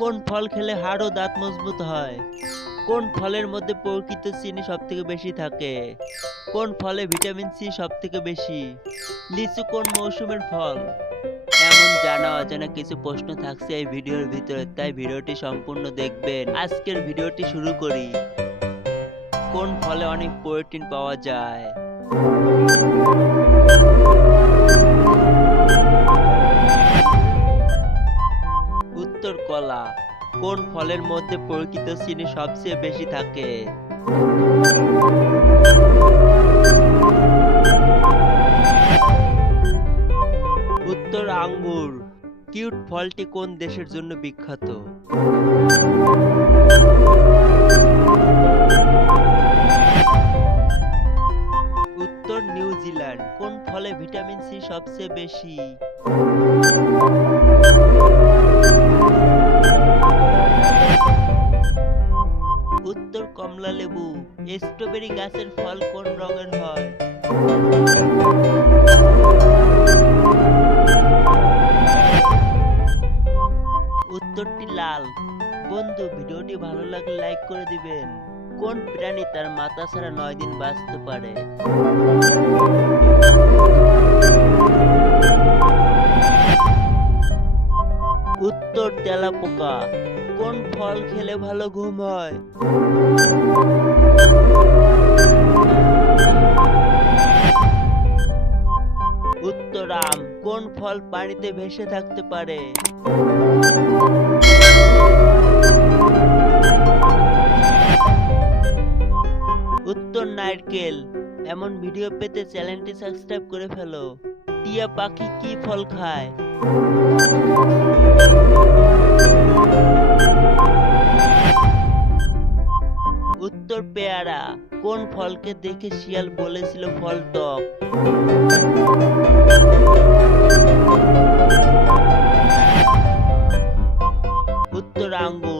কোন ফল খেলে হাড় ও দাঁত মজবুত হয়? কোন ফলের মধ্যে প্রকৃত চিনি সবথেকে বেশি থাকে? কোন ফলে ভিটামিন সি সবথেকে বেশি? লিচু কোন মৌসুমের ফল? এমন জানা অজানা কিছু প্রশ্ন থাকছে এই ভিডিওর ভিতরে, তাই ভিডিওটি সম্পূর্ণ দেখবেন। আজকের ভিডিওটি শুরু করি। কোন ফলে অনেক প্রোটিন পাওয়া যায়? উত্তর কলা। কোন ফলের মধ্যে প্রকৃত চিনি সবচেয়ে বেশি থাকে? উত্তর আঙ্গুর। কিউট ফলটি কোন দেশের জন্য বিখ্যাত? উত্তর নিউজিল্যান্ড। কোন ফলে ভিটামিন সি সবচেয়ে বেশি? উত্তর কমলা লেবু। স্ট্রবেরি গাছের ফল কোন রঙের হয়? উত্তরটি লাল। বন্ধু, ভিডিওটি ভালো লাগলে লাইক করে দিবেন। কোন প্রাণী তার মাথা ছাড়া 9 দিন বাঁচতে পারে? উত্তর তেলাপোকা। কোন ফল খেলে ভালো ঘুম হয়? উত্তর আম। কোন ফল পানিতে ভেসে থাকতে পারে? উত্তর নারকেল। এমন ভিডিও পেতে চ্যানেলটি সাবস্ক্রাইব করে ফেলো। টিয়া পাখি কি ফল খায়? উত্তর পেয়ারা। কোন ফলকে দেখে শিয়াল বলেছিল ফল টক? উত্তর আঙ্গুর।